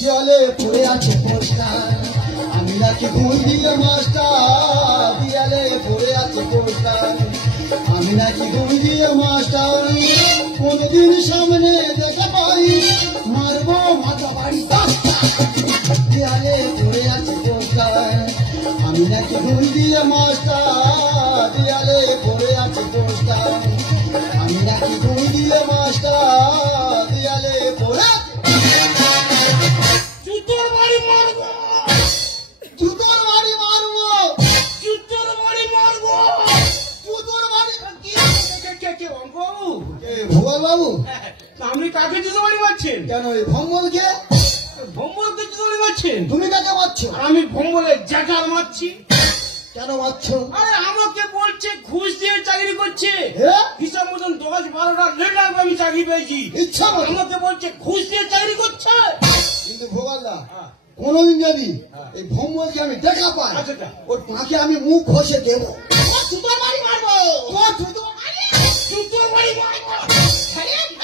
দেয়ালে পড়ে আছে পোস্টার, আমি নাকি ভুল দিয়ে মাস্টার। দেয়ালে পড়ে আছে পোস্টার, আমি নাকি ভুল দিয়ে মাস্টার। কোনদিন সামনে দেখা পাই, মারবো মাথা বাড়ি দশটা। দেয়ালে পড়ে আছে পোস্টার, আমি নাকি ভুল দিয়ে মাস্টার। দেয়ালে পড়ে আছে পোস্টার, আমি নাকি ভুল দিয়ে মাস্টার। দেয়ালে পড়ে জুতোর বাড়ি মারবো, জুতোর বাড়ি মারবো, জুতোর বাড়ি মারবো, জুতোর বাড়ি। কে বাবু? ভোপাল বাবু, আপনি কাকে জুতো বাড়ি মারছেন? কেন এই ভম্বলকে? ভম্বলকে জুতো বাড়ি মারছেন? তুমি কাকে মারছো? আমি ভম্বলের জ্যাঠার মারছি। কেন মারছো? আরে আমাকে বলছে ঘুষ দিয়ে চাকরি করছে, হ্যাঁ? হিসাব মতন 10-12টা লেটার আমি চাকরি পেয়েছি। ইচ্ছা মতো। আমাকে বলছে ঘুষ দিয়ে চাকরি করছে। কিন্তু ভোপালদা, কোনদিন যদি এই ভম্বলকে আমি দেখা পাই, আচ্ছা। ওর পাকে আমি মুখ ঘষে দেবো। জুতোর বাড়ি মারবো, তোমার জুতো জুতোর বাড়ি মারবো।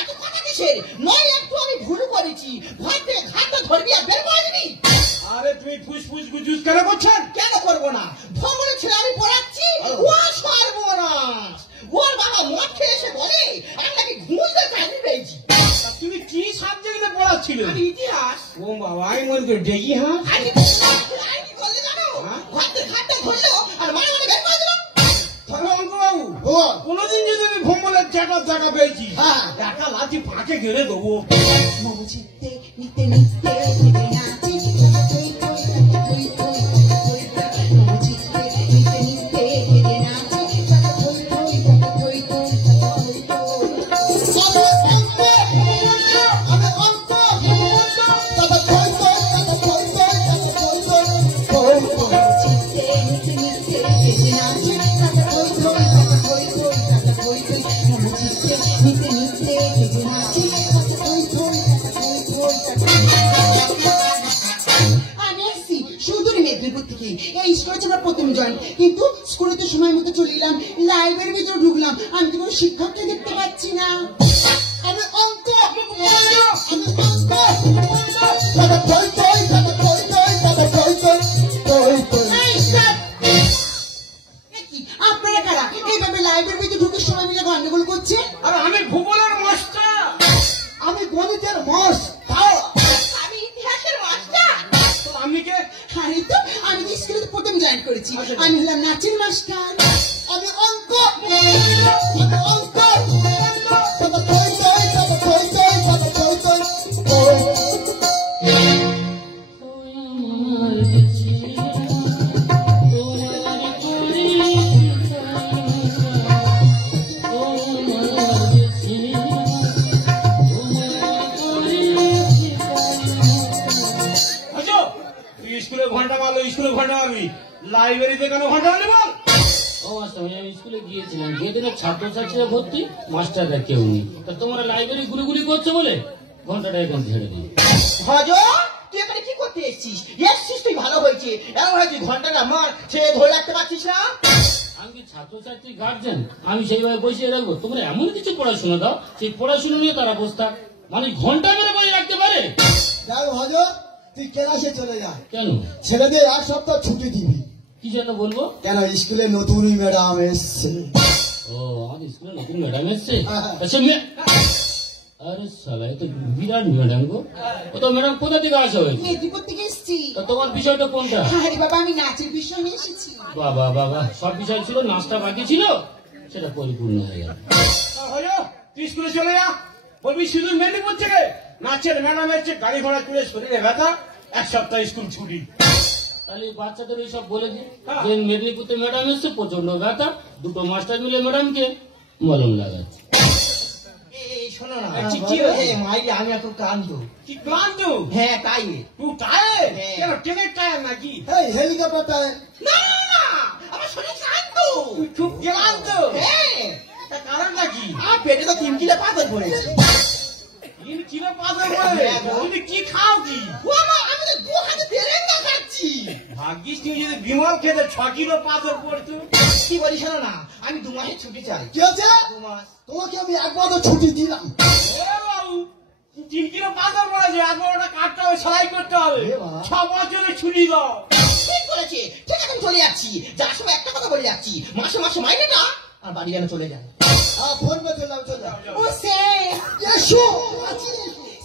এত কথা কিসের? নয় একটু আমি ভুল করেছি, ভয় পেয়ে ঘাটটা ধরবি আর বের করে দিবি। আরে তুমি ফুসফুস গুজুস কেন করছেন? কেন করবো না? ভ্রমণের ছেলে আমি পড়াচ্ছি, ও সর্বনাশ। ওর বাবা মদ খেয়ে এসে বলে আমি নাকি ঘুষ দিয়ে চাকরি পেয়েছি। তুমি কি সাবজেক্টে পড়াচ্ছিলে? আমি ইতিহাস। ও বাবা, আমি মনে করি ডেকি। হ্যাঁ, আমি কি করলে জানো? ঘাটটা ধরলো আর মানে মানে বের করে দিল। বাবু, ভোপাল। কোনদিন যদি আমি ভম্বলের জ্যাঠার জায়গা পেয়েছি, হ্যাঁ। দেখা লাঠি পাকে গেড়ে দেবো। মম চিত্তে নিতে নিতে নিতে নাচি, তুই তুই তুই তুই মম চিত্তে নিতে নিতে নিতে নাচি, তুই তুই তুই তুই আমি আসছি সুদূরে মেদিনীপুর থেকে। এই স্কুলে ছিল প্রথম জয়েন, কিন্তু স্কুলে তো সময় মতো চলে এলাম, লাইব্রেরির ভিতরে ঢুকলাম, আমি তো কোনো শিক্ষককে দেখতে পাচ্ছি না। আমি অঙ্ক, আমি আপনারা কারা এইভাবে লাইব্রেরির ভিতরে ঢুকে সময় মিলে গন্ডগোল করছে? আর আমি ভূগোলের মাস্টার। আমি গণিতের মাস। তাও আমি ইতিহাসের মাস্টার। আমি কে? আমি তো স্কুলে প্রথম জয়েন করেছি, আমি হলাম নাচের মাস্টার। আমি অঙ্ক, স্কুলে ঘন্টা মারলো, স্কুলে ঘন্টা মারবি, লাইব্রেরিতে কেন ঘন্টা মারলি বল? ও মাস্টার, আমি স্কুলে গিয়েছিলাম, গিয়ে দিনে ছাত্রছাত্রীরা ভর্তি, মাস্টাররা কেউ নেই। তা তোমরা লাইব্রেরি ঘুরি করছো বলে ঘন্টাটা এখন ছেড়ে দিই। ভজ, তুই এখানে কি করতে এসেছিস? এসছিস তুই ভালো হয়েছে, এমন হয়েছে ঘন্টাটা মার সে ধরে রাখতে পারছিস না। আমি কি ছাত্রছাত্রী গার্জেন? আমি সেইভাবে বসিয়ে রাখবো? তোমরা এমন কিছু পড়াশোনা দাও, সেই পড়াশোনা নিয়ে তারা বসতা, মানে ঘন্টা মেরে বসে রাখতে পারে। যাই ভজ, তুই ক্লাসে চলে যা। কেন? ছেলেদের 1 সপ্তাহ ছুটি দিবি। কি জন্য বলবো? কেন স্কুলে নতুন ম্যাডাম এসছে। ও, আমাদের স্কুলে নতুন ম্যাডাম এসছে। হ্যাঁ। আচ্ছা, আরে সালা, এ তো বিরাট ম্যাডাম গো। ও তো ম্যাডাম কোথা থেকে আসা হয়েছে? মেদিনীপুর থেকে এসছি। তা তোমার বিষয়টা কোনটা? আরে বাবা, আমি নাচের বিষয় নিয়ে এসেছি। বাবা বাবা, সব বিষয় ছিল, নাচটা বাকি ছিল, সেটা পরিপূর্ণ হয়ে গেল। তুই স্কুলে চলে যা, বলবি শুধু মেদিনীপুর থেকে নাচের ম্যাডাম এসছে, গাড়ি ঘোড়া করে শরীরে ব্যথা, 1 সপ্তাহ স্কুল ছুটি। তাহলে বাচ্চাদের এইসব বলে দিই যে মেদিনীপুরে ম্যাডাম এসছে, প্রচন্ড ব্যথা, দুটো মাস্টার মিলে ম্যাডামকে মলম লাগাচ্ছে। শোনো না, কি হয়েছে? মাইকে আমি একটু কান্দু। কি ক্লান্ত? হ্যাঁ, তাই। তুই টায়ার? হ্যাঁ। কেন ট্রেনের টায়ার নাকি? এই হেলিকপ্টার না, আমার শরীর ক্লান্ত। তুই খুব ক্লান্ত? হ্যাঁ, তা কারণ নাকি? আমার পেটে তো 3 কিলো পাথর পড়েছে। 3 কিলো পাথর পড়ে? তুমি কি খাও কি? ও মা, আমি তো 2 হাতে তেরেঙ্গা খাচ্ছি। ভাগ্যিস তুমি যদি বিমল খেতে 6 কিলো পাথর পড়তো। কি বলি শোনো না, আমি 2 মাসের ছুটি চাই। কি আছে? 2 মাস। তোমাকে আমি 1 বছর ছুটি দিলাম। ও বাবু, 3 সেলাই করতে হবে। এ বাবা। 6 বছরের ছুটি দাও। ঠিক বলেছে, ঠিক আছে আমি চলে যাচ্ছি। যার সময় একটা কথা বলে যাচ্ছি, মাসে মাসে মাইনেটা আর বাড়ি যেন চলে যায়। ফোন করে চললাম, চল যাও। ও স্যার, এসো।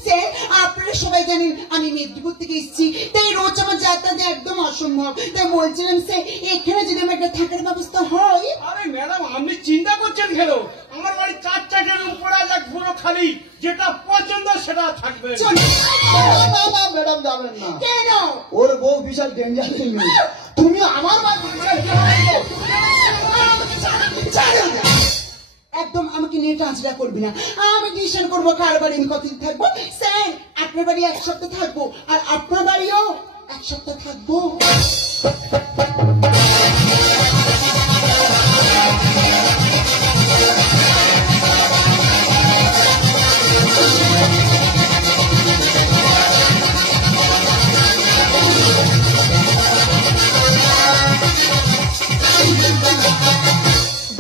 স্যার, আপনারা সবাই জানেন আমি মেদিনীপুর থেকে এসেছি, তাই রোজ আমার যাতায়াত একদম অসম্ভব। তাই বলছিলাম স্যার, এখানে যদি আমার একটা থাকার ব্যবস্থা হয়। আরে ম্যাডাম, আপনি চিন্তা করছেন কেন? আমার বাড়ি 4 রুম পড়া যাক, পুরো খালি। যেটা পছন্দ সেটা থাকবে। চলুন। না, ম্যাডাম যাবেন না। কেন? ওর বউ বিশাল ডেঞ্জার মেয়ে। তুমি আমার একদম আমাকে নিয়ে ট্রান্সফার করবি না। আমি ডিসিশন করবো কার বাড়ি আমি কতদিন থাকবো। স্যার, আপনার বাড়ি 1 সপ্তাহ থাকবো, আর আপনার বাড়িও 1 সপ্তাহ থাকবো।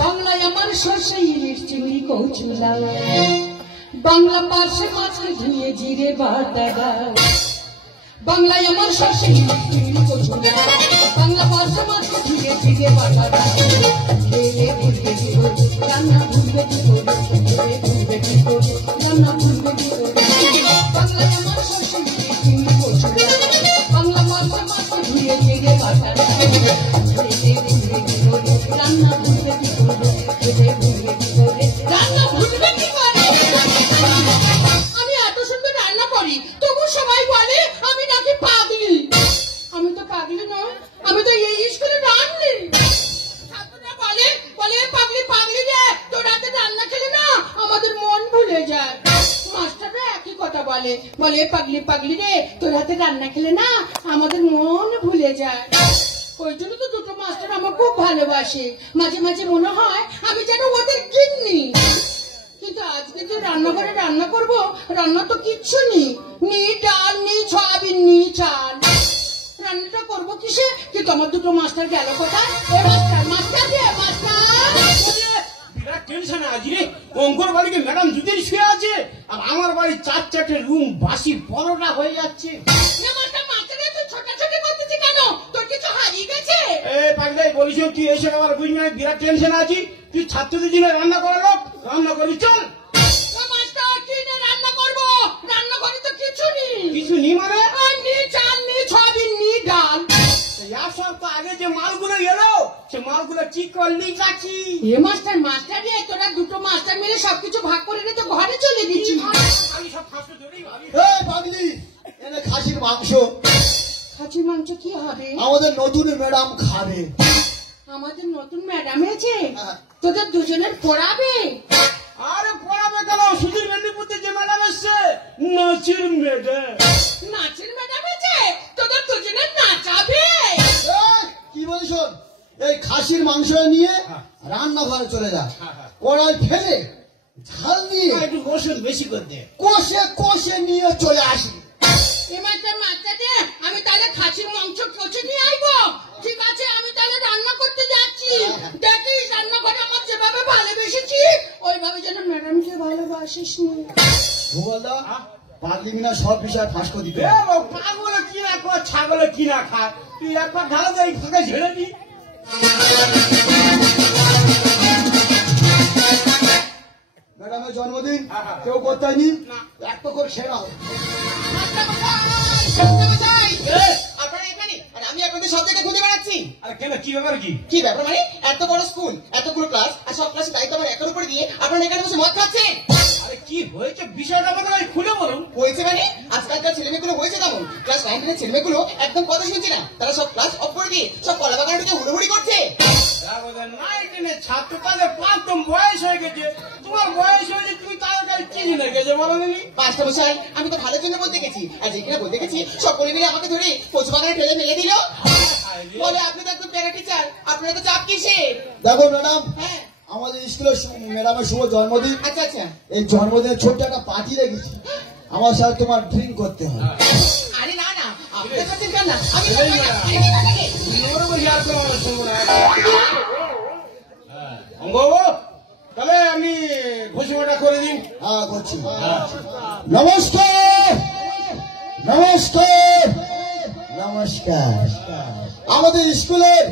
বাংলায় আমার সর্ষে ইলিশ চিংড়ি কৌচুলা, বাংলা পার্শ্বে মাছে ধুয়ে জিরে বাটা দাও। বাংলায় আমার সর্ষে ইলিশ চিংড়ি কৌচুলা, বাংলা পার্শ্বে মাছে ধুয়ে জিরে বাটা দাও। খেয়ে ভুলবে কি করে, রান্না ভুলবে কি করে, খেয়ে ভুলবে কি করে, রান্না ভুলবে কি করে। বাংলায় আমার সর্ষে ইলিশ চিংড়ি কৌচুলা, বাংলা পার্শ্বে মাছে ধুয়ে জিরে বাটা দাও। খেয়ে ভুলবে কি করে, রান্না ভুলবে কি করে, খেয়ে ভুলবে কি করে, রান্না ভুলবে কি করে। আমি এত সুন্দর রান্না করি, তবু সবাই বলে আমি নাকি পাগলি। আমি তো পাগলি নয়, আমি তো এই স্কুলে রান্নি। ছাত্ররা বলে বলে পাগলি পাগলি রে, তোর হাতে রান্না খেলে না আমাদের মন ভুলে যায়। মাস্টাররা একই কথা বলে, বলে পাগলি পাগলি রে, তোর হাতে রান্না খেলে না আমাদের মন ভুলে যায়। ওই জন্য তো দুটো মাস্টার আমার খুব ভালোবাসে। মাঝে মাঝে মনে হয় আমি যেন ওদের গিন্নি। কিন্তু আজকে যে রান্নাঘরে রান্না করব, রান্না তো কিচ্ছু নেই, নেই ডাল, নেই সয়াবিন, নেই চাল। রান্নাটা করবো কিসে? কিন্তু আমার দুটো মাস্টার গেল কোথায়? এ মাস্টার, মাস্টার রে, মাস্টার। বিরাট টেনশনে আছি রে। অঙ্কুর বাড়িতে ম্যাডাম দুদিন শুয়ে আছে, আর আমার বাড়ি 4 রুম বাসি পরোটা হয়ে যাচ্ছে। এ মাস্টার, মাস্টার রে, তুই ছোটাছুটি করতেছিস কেন? তোর কিছু হারিয়ে গেছে? এ পাগলাই, বলিস তুই এসে আবার বুঝবি না, বিরাট টেনশনে আছি। তুই ছাত্রদের জন্য রান্না করার লোক, রান্না করি চল। ও মাস্টার, কি না রান্না করবো? রান্নাঘরে তো কিছু নেই। কিছু নি মানে? আর নেই চাল, নেই সয়াবিন, নেই ডাল। 1 সপ্তাহ আগে যে মালগুলো এলো, সে মালগুলো কি করলি কাকি? এ মাস্টার, মাস্টার রে, তোরা দুটো মাস্টার মিলে সবকিছু ভাগ করে রে তো ঘরে চলে দিচ্ছি। আমি সব ফাঁসতে ধরেই ভাবি। পাগলি, এনে খাসির মাংস খাসির মাংস কি হবে? আমাদের নতুন ম্যাডাম খাবে। আমাদের নতুন ম্যাডাম এসে হ্যাঁ। তোদের দুজনের পড়াবে। আরে পড়াবে কেন? সুধীর মেদিনীপুরতে যে ম্যাডাম এসছে, নাচের ম্যাডাম। নাচের ম্যাডাম এসে তোদের দুজনের নাচাবে। কি বলিস? শোন, এই খাসির মাংস নিয়ে রান্নাঘরে চলে যা, কড়াই ফেলে ঝাল দিয়ে একটু রসুন বেশি করে দে। কষে কষে নিয়ে চলে আসি। এ মাস্টার, মাস্টার রে, আমি তাহলে খাসির মাংস কষে নিয়ে আসবো। ঠিক আছে, আমি তাহলে রান্না করতে যাচ্ছি। দেখিস রান্নাঘরে আমার যেভাবে ভালোবেসেছি, ওইভাবে যেন ম্যাডামকে ভালোবাসিস না। ভূগোলদা পাগলি মিনা সব বিষয় ফাঁস করে দিতে এ বাবা, পাগলে কি না খায়, ছাগলে কি না খায়, তুই একবার ঢালা দেয় ফাঁকা ঝেড়ে দি। ম্যাডামের জন্মদিন কেউ করতে হয়নি, একটা করে সেরা হবে। আপনারা এখানে, আর আমি আপনাদের সব জায়গায় খুঁজে বেড়াচ্ছি। আরে কেন, কি ব্যাপার কি? কি ব্যাপার মানে? এত বড় স্কুল, এতগুলো ক্লাস, আর সব ক্লাসে দায়িত্ব আমার একের উপরে দিয়ে আপনারা এখানে বসে মদ খাচ্ছেন। আরে কি হয়েছে বিষয়টা আমাদের খুলে বলুন। হয়েছে মানে? আজকালকার ছেলেমেয়েগুলো হয়েছে কেমন? ক্লাস 9-10 ছেলেমেয়েগুলো একদম কথা শুনছে না। তারা সব ক্লাস অফ করে দিয়ে সব কলা বাগানে ঢুকে হুড়োহুড়ি করছে। ছাত্র তাদের প্রাক্তন বয়স হয়ে গেছে, তোমার বয়স হয়েছে, তুমি তাড়াতাড়ি চিনি না গেছে বলো নি? মাস্টার মশাই, আমি তো ভালোর জন্য বলতে গেছি, আর যেখানে বলতে গেছি সকলে মিলে আমাকে ধরে কচু বাগানে ফেলে মেলে দিল। বলে আপনি তো একদম প্যারা টিচার, আপনারা তো চাপ কিসে? দেখো ম্যাডাম, হ্যাঁ, আমাদের স্কুলের ম্যাডামের শুভ জন্মদিন। আচ্ছা আচ্ছা। এই জন্মদিনের ছোট্ট একটা পার্টি রেখেছি, আমার সাথে তোমার ড্রিঙ্ক করতে হবে। আরে না না, আপনি করছেন কেন? আমি অঙ্গবাবু, তাহলে আমি ঘোষণাটা করে দিন। হ্যাঁ করছি। নমস্কার নমস্কার নমস্কার। আমাদের স্কুলের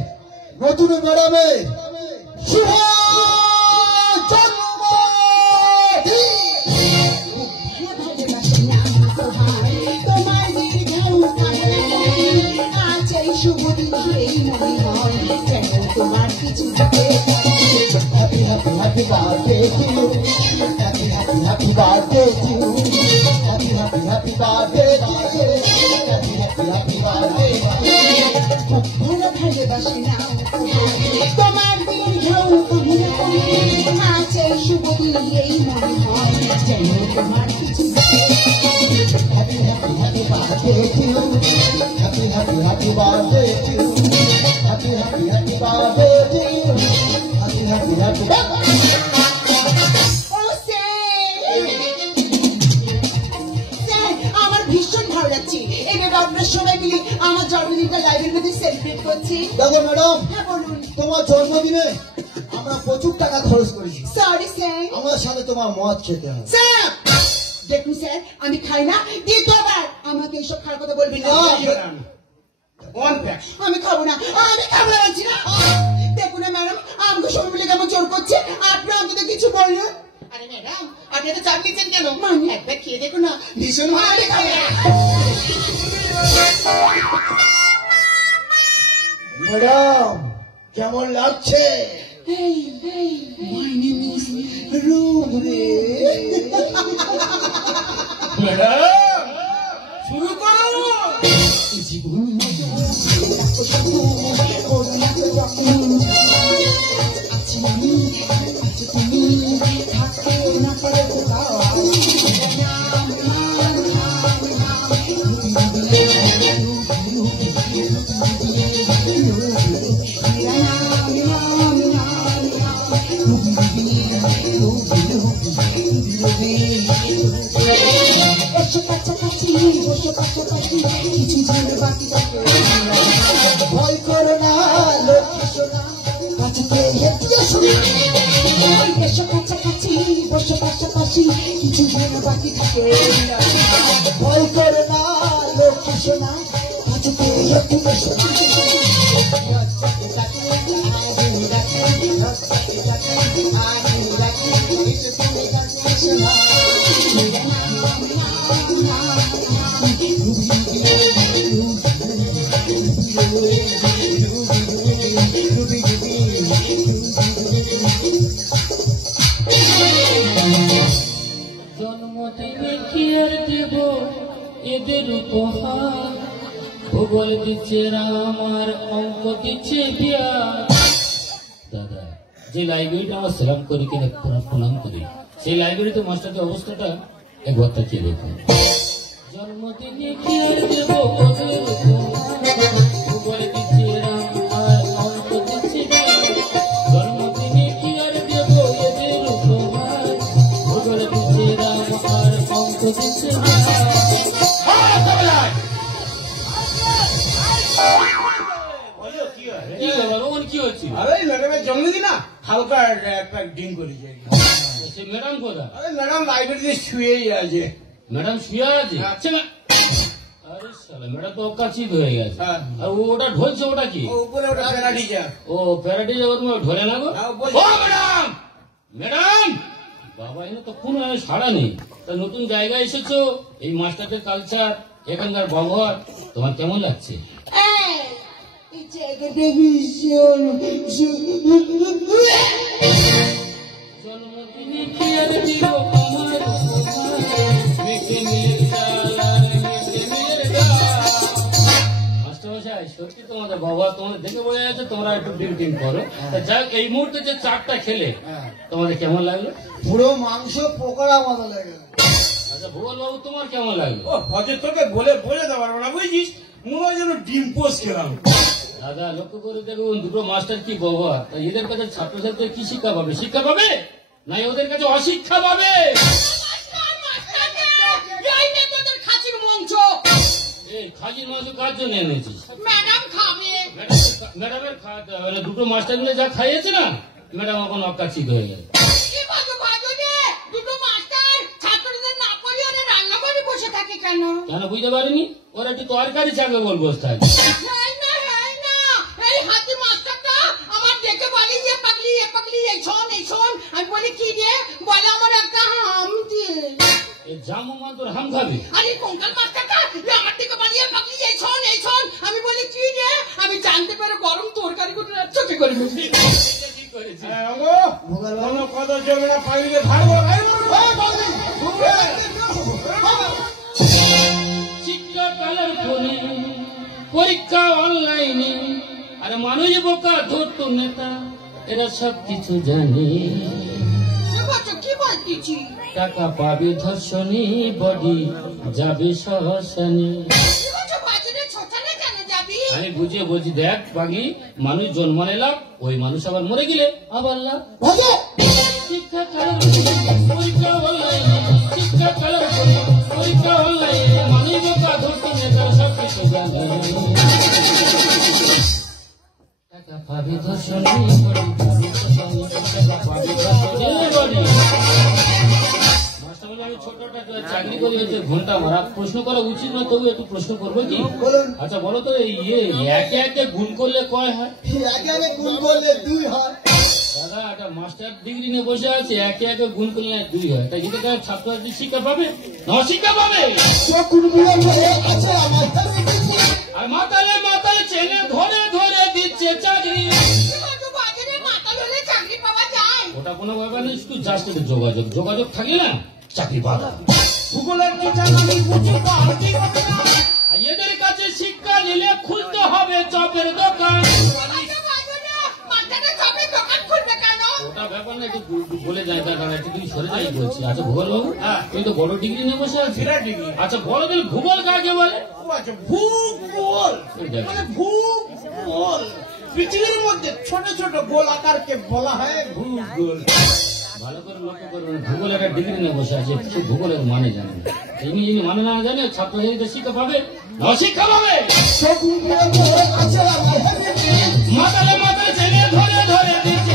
নতুন ম্যাডামের শুভ তোমার কিছু Happy, happy, happy birthday to you. Happy, happy, happy birthday to you. Happy, happy, happy birthday, birthday. Happy, happy, happy birthday, birthday. ভালো ভালোবাসি না তোমার দীর্ঘ আছে শুভ দিন এই মনে হয় যেন তোমার কিছু Happy, happy, happy birthday to you. Happy, happy, happy birthday to you. Happy, happy, happy birthday to you. Happy, happy, happy birthday. আমার ভীষণ ভালো লাগছে এবার আমরা সবাই মিলে আমার জন্মদিনটা লাইব্রেরিতে সেলিব্রেট করছি। দেখো ম্যাডাম, হ্যাঁ বলুন। তোমার জন্মদিনে আমরা প্রচুর টাকা খরচ করেছি। Sorry sir. আমার সাথে তোমার মদ খেতে হবে। স্যার দেখুন স্যার আমি খাই না দ্বিতীয়বার আমাকে এইসব খাওয়ার কথা বলবেন না। আমি খাবো না আমি খাবো না বলছি না। দেখুন না ম্যাডাম আমাকে সবাই মিলে কেমন জোর করছে আপনি আমাকে কিছু বললেন। আরে ম্যাডাম আপনি তো চাপ দিচ্ছেন কেন? মানে একবার খেয়ে দেখুন না ভীষণ ভালো খাবে। ম্যাডাম কেমন লাগছে? My name is Rudre. Madam শুরু করো। ভয় করো না লক্ষ্মী সোনা, কাছে এগিয়ে শুনি। এসো কাছাকাছি বসে পাশাপাশি কিছু যেন বাকি থাকে। ভয় করো না লক্ষ্মী সোনা, কাছে এগিয়ে শুনি। জন্মদিনে কি আর দেব এদের উপহার, ভূগোল দিচ্ছে রাম আর অঙ্ক দিচ্ছে বিয়া। দাদা যে লাইব্রেরিটা আমরা সালাম করি কিনা প্রণাম করি, সেই লাইব্রেরিতে মাস্টারদের অবস্থাটা একবার তাকিয়ে দেখুন। জন্মদিনে কি আর দেব ওদের উপহার, ভূগোল দিচ্ছে রাম আর অঙ্ক দিচ্ছে বিয়া। জন্মদিনে কি আর দেব এদের উপহার, ভূগোল দিচ্ছে রাম আর অঙ্ক দিচ্ছে বিয়া। কি হলো বাবা, কি হচ্ছে? আরে ম্যাডামের জন্মদিন না, হালকা একটা ডিম করেছে। সে ম্যাডাম কোথায়? আরে ম্যাডাম লাইব্রেরিতে শুয়েই আছে। ম্যাডাম শুয়ে আছে? হ্যাঁ। আরে শালা ম্যাডাম তো অকাচিত হয়ে গেছে। হ্যাঁ। আর ওটা ঢলছে ওটা কি? ও উপরে ওটা প্যারাডি যা। ও প্যারাডি যাবো তুমি ঢলে না গো? হ্যাঁ, ও বলছি। ম্যাডাম, ম্যাডাম বাবা এনে তো কোনো সাড়া নেই। তা নতুন জায়গায় এসেছো, এই মাস্টারদের কালচার, এখানকার ব্যবহার তোমার কেমন লাগছে? এই জায়গাটা ভীষণ জন্মদিনে কি আর দিব আমার মেঘে নীলের ডাল আর মেঘে নীলের ডাল। মাস্টারমশাই সত্যি তোমাদের বাবা, তোমাদের দেখে বোঝা যাচ্ছে তোমরা একটু ডিম করো। তা যাক এই মুহূর্তে যে চারটা খেলে তোমাদের কেমন লাগলো? পুরো মাংস পোকড়া মতো লাগে। আচ্ছা ভুবন বাবু তোমার কেমন লাগলো? ও হজে তোকে বলে বোঝাতে পারবো না, বুঝছিস? মনে হয় যেন ডিম পোস্ট খেলাম। দাদা লক্ষ্য করে দেখুন দুটো মাস্টার কি বাবা, তা এদের কাছে ছাত্রছাত্রী কি শিক্ষা পাবে? শিক্ষা পাবে না ওদের কাছে অশিক্ষা পাবে? খাসির মাংস এই খাজির মাংস কার জন্য এনেছিস? ম্যাডাম খাবে। ম্যাডামের খাওয়াতে হবে না, দুটো মাস্টার মিলে যা খাইয়েছে না, ম্যাডাম এখন অকাচিত হয়ে গেছে। কি বাজে বাজে রে, দুটো মাস্টার ছাত্রদের না পড়িয়ে রান্না করে বসে থাকে কেন? কেন? কেন বুঝতে পারিনি? ওরা একটু তরকারি চাকবে বলবো তাই। হ্যাঁ না, এই হাতি মাস্টারটা আমার দেখে বলে এ পাগলি এই শোন। আমি বলি কি রে? বলে আমার একটা হাম দিয়ে। এই জামু মা তোর হাম খাবি? আরে কঙ্কাল মাস্টারটা আমার দিকে বলে এ পাগলি এই শোন। আমি বলি কি রে? আমি জানতে পারে গরম তরকারি করে চোখে করে ফেলছি। কি করেছিস? কোনো কথা চলবে না, পাইলে ভাড়বো। শিক্ষাকালের ফোনে পরীক্ষা অনলাইনে আর মানুষ বোকা ধরতো নেতা, এরা সব কিছু জানে। কি বলতেছি? টাকা পাবে ধর্ষণে, বডি যাবে শ্মশানে। আমি বুঝে বলছি, দেখ বাগি, মানুষ জন্মালে লাভ, ওই মানুষ আবার মরে গেলে আবার লাভ। শিক্ষাকালের পরীক্ষা অনলাইনে, শিক্ষাকালের পরীক্ষা অনলাইনে মানুষ বোকা ধরতো নেতা, সব কিছু জানে। টাকা পাবে ধর্ষণে, বডি যাবে শ্মশানে, টাকা পাবে ধর্ষণে, বডি। আমি ছোটটা চাকরি করি, হচ্ছে ঘন্টা মারা। প্রশ্ন করা উচিত নয়, তবু একটু প্রশ্ন করবো কি? আচ্ছা বলো তো, একে একে গুণ করলে কয় হয়? একে গুণ করলে 2 হয়। দাদা একটা মাস্টার ডিগ্রি নিয়ে বসে আছে, একে একে গুণ করলে 2 হয়। তাই যেটা ছাত্রছাত্রী শিক্ষা পাবে না, শিক্ষা পাবে। আর মাতালে চেনে ধরে দিচ্ছে চাকরি। ওটা কোনো ব্যাপার নেই, শুধু জাস্ট যোগাযোগ থাকলে না চাকরি পাওয়া। ভূগোলের টিচার আমি বুঝি পারছি না। এদের কাছে শিক্ষা নিলে খুলতে হবে চপের দোকান। ওটা ব্যাপার না, একটু বলে যায় তার কারণ একটু সরে যাই বলছি। আচ্ছা ভূগোল বাবু, তুমি তো বড় ডিগ্রি নিয়ে বসে আছি। আচ্ছা বলো তুমি, ভূগোল কাকে বলে? ভূগোল মানে ভূগোল, পৃথিবীর মধ্যে ছোট ছোট গোল আকারকে বলা হয় ভূগোল। ভালো করে লক্ষ্য করবেন, ভূগোল একটা ডিগ্রি নিয়ে বসে আছে, সে ভূগোলের মানে জানে না। যিনি মানে না জানে, ছাত্রছাত্রীদের শিক্ষা পাবে না, শিক্ষা পাবে। মাতালে চেনে ধরে দিচ্ছে।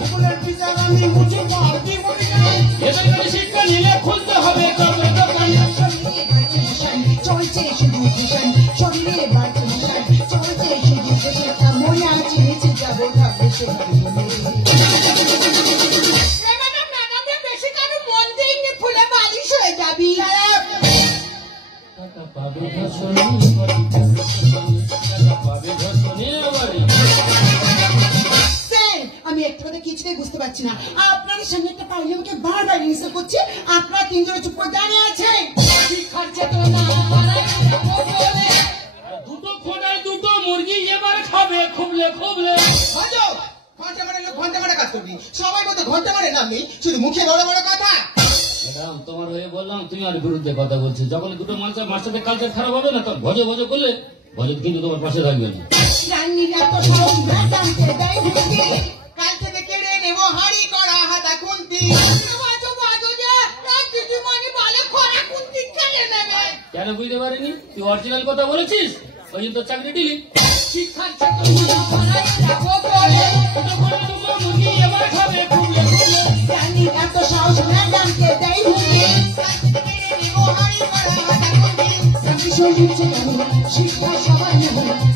ভূগোলের টিচার আমি বুঝি পারছি না। এদের কাছে শিক্ষা নিলে খুলতে হবে চপের দোকান। চলছে শুধু ভীষণ, শরীরে বাড়ছে ভীষণ, চলছে শুধু ভীষণ, মনে আছে নিচে যাবো থাকবে সে ফুলে বালিশ হয়ে যাবি। টাকা পাবে ধর্ষণে, টাকা পাবে ধর্ষণে বাড়ি। আমি একটু কথা কিছুতেই বুঝতে পারছি না। আপনাদের সামনে একটা পার্লামেন্টকে বারবার ইনসাল্ট করছে, আপনারা 3 জনে চুপ করে দাঁড়িয়ে আছেন। শিক্ষার চেতনা দুটো খোঁড়ায় দুটো মুরগি এবার খাবে খুবলে। ঘন্টা মারা কাজ করবি, সবাই মতো ঘন্টা মারে নামবি, শুধু মুখে বড় বড় কথা। ম্যাডাম তোমার হয়ে বললাম, তুমি আর বিরুদ্ধে কথা বলছো। যখন দুটো মাস্টারদের কালচার খারাপ হবে না, তখন ভজে করলে ভজে কিন্তু তোমার পাশে থাকবে না। কাল থেকে কেড়ে নেবো হাড়ি করা হাতা খুন্তি। কেন বুঝতে পারিনি? তুই অরিজিনাল কথা বলেছিস, ওই জন্য তোর চাকরি দিলি। শিক্ষার মুরগি এবার খাবে খুবলে। এত সাহস ম্যাডামকে দেয় শিক্ষা সবার মনে,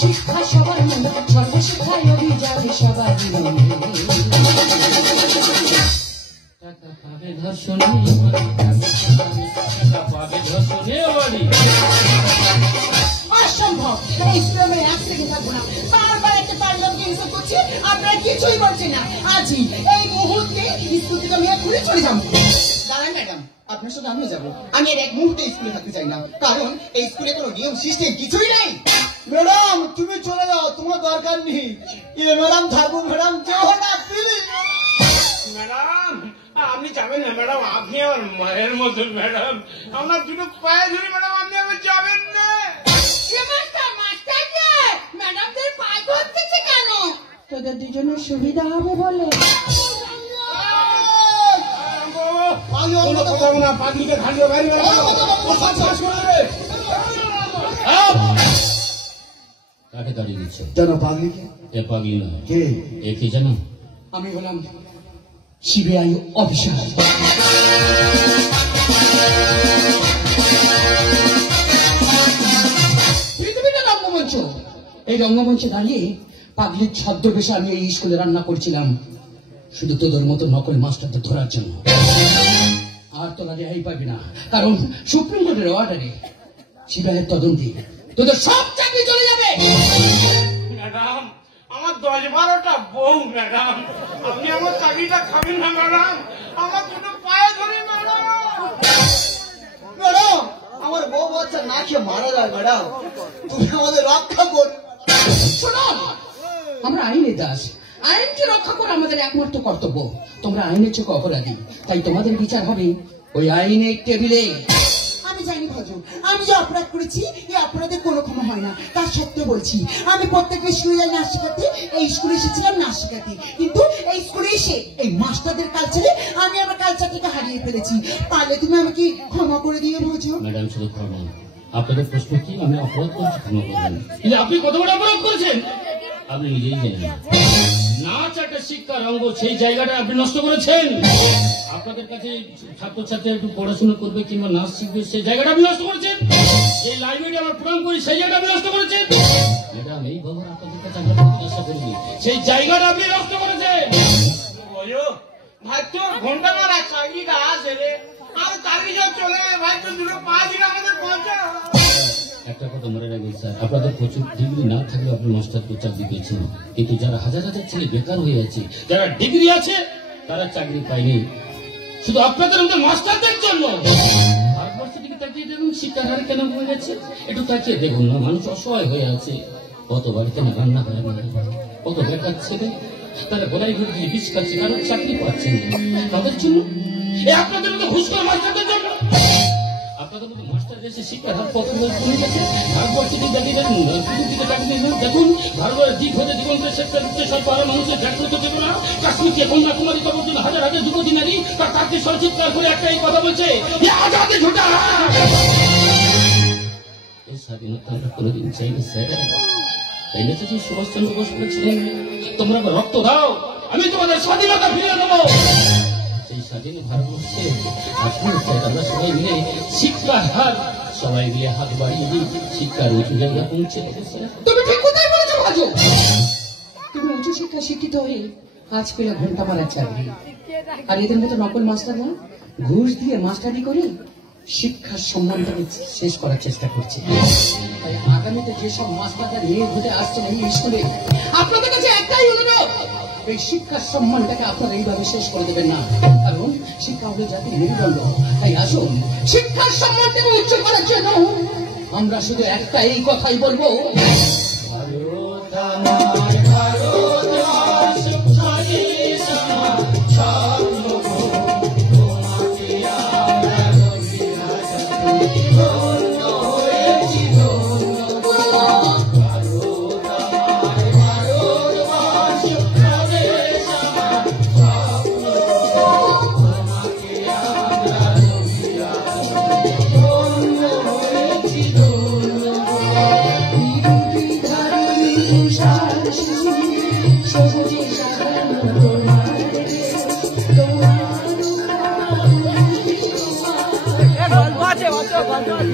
শিক্ষা সবার মনে, সর্বশিক্ষায় অভিযানে সবার মনে। টাকা পাবে ধর্ষণে, টাকা পাবে ধর্ষণে বাড়ি। অসম্ভব, এই স্কুলে এক সেকেন্ড থাকবো না। বারবার একটা পার্লামেন্টকে ইনসাল্ট করছি, আপনারা কিছুই বলছেন না। আজই এই মুহূর্তে স্কুল থেকে আমি ঘুরে চলে যাবো। দাঁড়ান ম্যাডাম, আপনার সাথে আমি যাবো। আমি আর এক মুহূর্তে স্কুলে থাকতে চাই না, কারণ এই স্কুলে কোনো নিয়ম সিস্টেম কিছুই নেই। ম্যাডাম তুমি চলে যাও, তোমার দরকার নেই। ম্যাডাম থাকুন, ম্যাডাম যেও না প্লিজ। ম্যাডাম আপনি যাবেন না ম্যাডাম, আপনি আমার মায়ের মতন ম্যাডাম, আপনার দুটো পায়ে ধরি ম্যাডাম, আপনি আমার যাবেন না। ম্যাডামদের পায়ে ধরতেছে কেন? তোদের দুজনের সুবিধা হবে বলে। কোনো কথা না, পাঁচমিকে খালিও গাড়ি কাকে দাঁড়িয়ে দিচ্ছে? কেন পাগলিকে? এ পাগলি নয়, কে? এ কি জানো? আমি হলাম সিবিআই অফিসার। এই রঙ্গমঞ্চে দাঁড়িয়ে পাগলির ছদ্মবেশে আমি এই স্কুলে রান্না করছিলাম, শুধু তোদের মতো নকল মাস্টারদের ধরার জন্য। আর তোরা রেহাই পাবি না, কারণ সুপ্রিম কোর্টের অর্ডারে সিবিআইয়ের তদন্তে তোদের সব চাকরি চলে যাবে। ম্যাডাম, আমার 10-12টা বউ ম্যাডাম, আপনি আমার চাকরিটা খাবেন না ম্যাডাম, আমার দুটো পায়ে ধরি ম্যাডাম। ম্যাডাম, আমার বউ বাচ্চা না খেয়ে মারা যায় ম্যাডাম, তুমি আমাদের রক্ষা করো। শোনো, আমরা আইনের দাস, আইনকে রক্ষা করা আমাদের একমাত্র কর্তব্য। তোমরা আইনের চোখে অপরাধী, তাই তোমাদের বিচার হবে ওই আইনের টেবিলে। আমি জানি ভদ্র, আমি যে অপরাধ করেছি এই অপরাধের কোনো ক্ষমা হয় না। তার সত্ত্বেও বলছি, আমি প্রত্যেকটা স্কুলে যাই নাচ শেখাতে, এই স্কুলে এসেছিলাম নাচ শেখাতে, কিন্তু এই স্কুলে এসে এই মাস্টারদের কালচারে আমি আমার কালচারটাকে হারিয়ে ফেলেছি। পারলে তুমি আমাকে ক্ষমা করে দিয়ে ভদ্র। ম্যাডাম শুধু ক্ষমা, আপনাদের প্রশ্ন কি আমি অপরাধ করছি ক্ষমা করবেন, কিন্তু আপনি কত বড় অপরাধ করেছেন আপনি নিজেই জানেন। নাচ একটা শিক্ষার অঙ্গ, সেই জায়গাটা আপনি নষ্ট করেছেন। আপনাদের কাছে ছাত্রছাত্রী একটু পড়াশোনা করবে কিংবা নাচ শিখবে, সেই জায়গাটা আপনি নষ্ট করেছেন। এই লাইব্রেরি আমার প্রণাম করি, সেই জায়গাটা আপনি নষ্ট করেছেন। ম্যাডাম, এই ব্যবহার আপনাদের কাছে আমরা আশা করিনি, সেই জায়গাটা আপনি নষ্ট করেছেন। ভাই তোর ঘন্টা মারা চাকরিটা আছে রে, আর চাকরি সব চলে গেলে ভাই তোর দুটো পা দিলে আমাদের পৌঁছা। একটা কথা মনে রাখবেন স্যার, আপনাদের প্রচুর ডিগ্রি না থাকলে আপনি মাস্টারকে চাকরি পেয়েছেন, কিন্তু যারা হাজার হাজার ছেলে বেকার হয়ে আছে, যারা ডিগ্রি আছে তারা চাকরি পায়নি, শুধু আপনাদের মধ্যে মাস্টারদের জন্য। ভারতবর্ষের দিকে তাকিয়ে দেখুন, শিক্ষার হার কেন হয়ে গেছে, একটু তাকিয়ে দেখুন না, মানুষ অসহায় হয়ে আছে। কত বাড়িতে না রান্না হয় না, কত বেকার ছেলে, তারা গোলাই ঘুরে দিয়ে বিষ খাচ্ছে, কারণ চাকরি পাচ্ছেন না। তাদের জন্য আপনাদের মধ্যে ঘুষ করে মাস্টারদের জন্য, আপনাদের মধ্যে মাস্টার দেশে শিক্ষার হার কত কমে গেছে। ভারতবর্ষের দিকে তাকিয়ে দেখুন, দিকে তাকিয়ে দেখুন, ভারতবর্ষের দিক হতে দিগন্তের শেখা দিচ্ছে সব পাড়া মানুষের জাগ্রত দেবে না। কাশ্মীরকে কন্যাকুমারী কবরদিন হাজার হাজার যুবতী নারী তার কাছে সচিৎকার করে একটাই কথা বলছে, আজাদে ঝোটা। এই স্বাধীনতা আমরা কোনোদিন চাইনি স্যার, তাই না? যদি সুভাষচন্দ্র বোস বলেছিলেন, তোমরা রক্ত দাও, আমি তোমাদের স্বাধীনতা ফিরিয়ে দেবো। সেই স্বাধীন ভারতবর্ষে আসুন স্যার, আমরা সবাই মিলে শিক্ষার হার সবাই মিলে হাত বাড়িয়ে দিই, শিক্ষার উঁচু জায়গা পৌঁছে দেবো স্যার। তুমি ঠিক কোথায় বলেছো ভাজু? তুমি উচ্চ শিক্ষা শিক্ষিত হয়ে আজ পেলে ঘন্টা মারার চাকরি, আর এদের মতো নকল মাস্টাররা ঘুষ দিয়ে মাস্টারি করে শিক্ষার সম্মানটাকে শেষ করার চেষ্টা করছে। তাই আগামীতে যেসব মাস্টাররা নিয়ে ঘুরে আসছে এই স্কুলে, আপনাদের কাছে একটাই অনুরোধ, এই শিক্ষার সম্মানটাকে আপনারা এইভাবে শেষ করে দেবেন না, কারণ শিক্ষা হলে জাতির মেরুদণ্ড। তাই আসুন, শিক্ষার সম্মানটাকে উচ্চ করার জন্য আমরা শুধু একটা এই কথাই বলবো, Watch it.